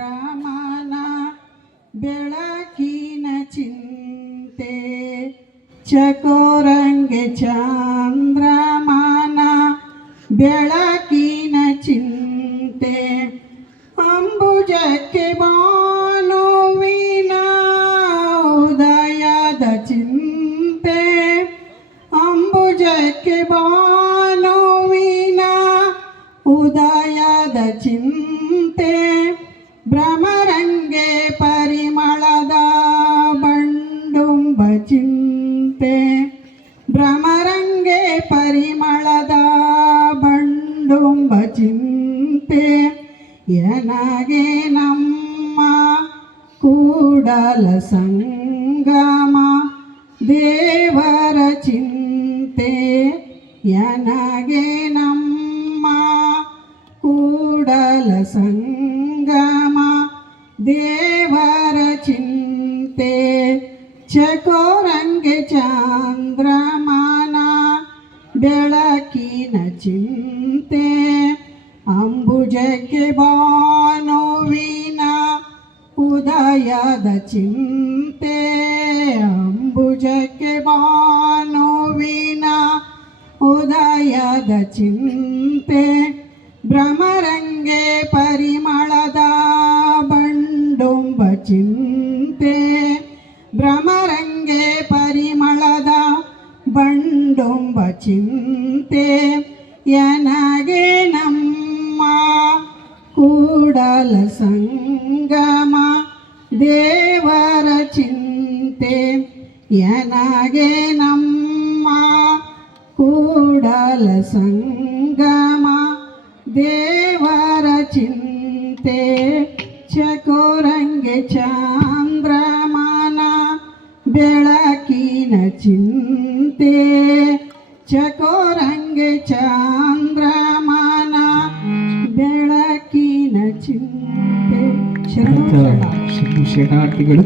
ಚಂದ್ರಮಾನ ಬೆಳಕಿನ ಚಿಂತೆ ಚಕೋರಂಗೆ ಚಂದ್ರಮಾನ ಬೆಳಕಿನ ಚಿಂತೆ ಅಂಬುಜಕ್ಕೆ ಭಾನುವಿನ ಉದಯದ ಚಿಂತೆ ಅಂಬುಜಕ್ಕೆ ಭಾನುವಿನ ಉದಯದ ಚಿಂತೆ ಭ್ರಮರಂಗೆ ಪರಿಮಳದ ಬಂಡುಂಬ ಚಿಂತೆ ಭ್ರಮರಂಗೆ ಪರಿಮಳದ ಬಂಡುಂಬ ಚಿಂತೆ ಎನಗೆ ನಮ್ಮ ಕೂಡಲ ಸಂಗಮ ದೇವರ ಚಿಂತೆ ಎನಗೆ ನಮ್ಮ ಕೂಡಲ ಸಂಗಮ ದೇವರ ಚಿಂತೆ ಚಕೋರಂಗೆ ಚಂದ್ರಮಾನ ಬೆಳಕಿನ ಚಿಂತೆ ಅಂಬುಜಕ್ಕೆ ಭಾನುವಿನ ಉದಯದ ಚಿಂತೆ ಅಂಬುಜಕ್ಕೆ ಭಾನುವಿನ ಉದಯದ ಚಿಂತೆ ಭ್ರಮರಂಗೆ ಪರಿಮಳದ ಬಂಡುಂಬ ಚಿಂತೆ ಭ್ರಮರಂಗೆ ಪರಿಮಳದ ಬಂಡುಂಬ ಚಿಂತೆ ಎನಗೆ ನಮ್ಮ ಕೂಡಲ ಸಂಗಮ ದೇವರ ಚಿಂತೆ ಎನಗೆ ನಮ್ಮ ಕೂಡಲ ಸಂಗಮ ದೇವರ ಚಿಂತೆ ಚಕೋರಂಗೆ ಚಂದ್ರಮಾನ ಬೆಳಕಿನ ಚಿಂತೆ ಚಕೋರಂಗೆ ಚಂದ್ರಮಾನ ಬೆಳಕಿನ ಚಿಂತೆ. ಶರಣಾರ್ಥಿಗಳು.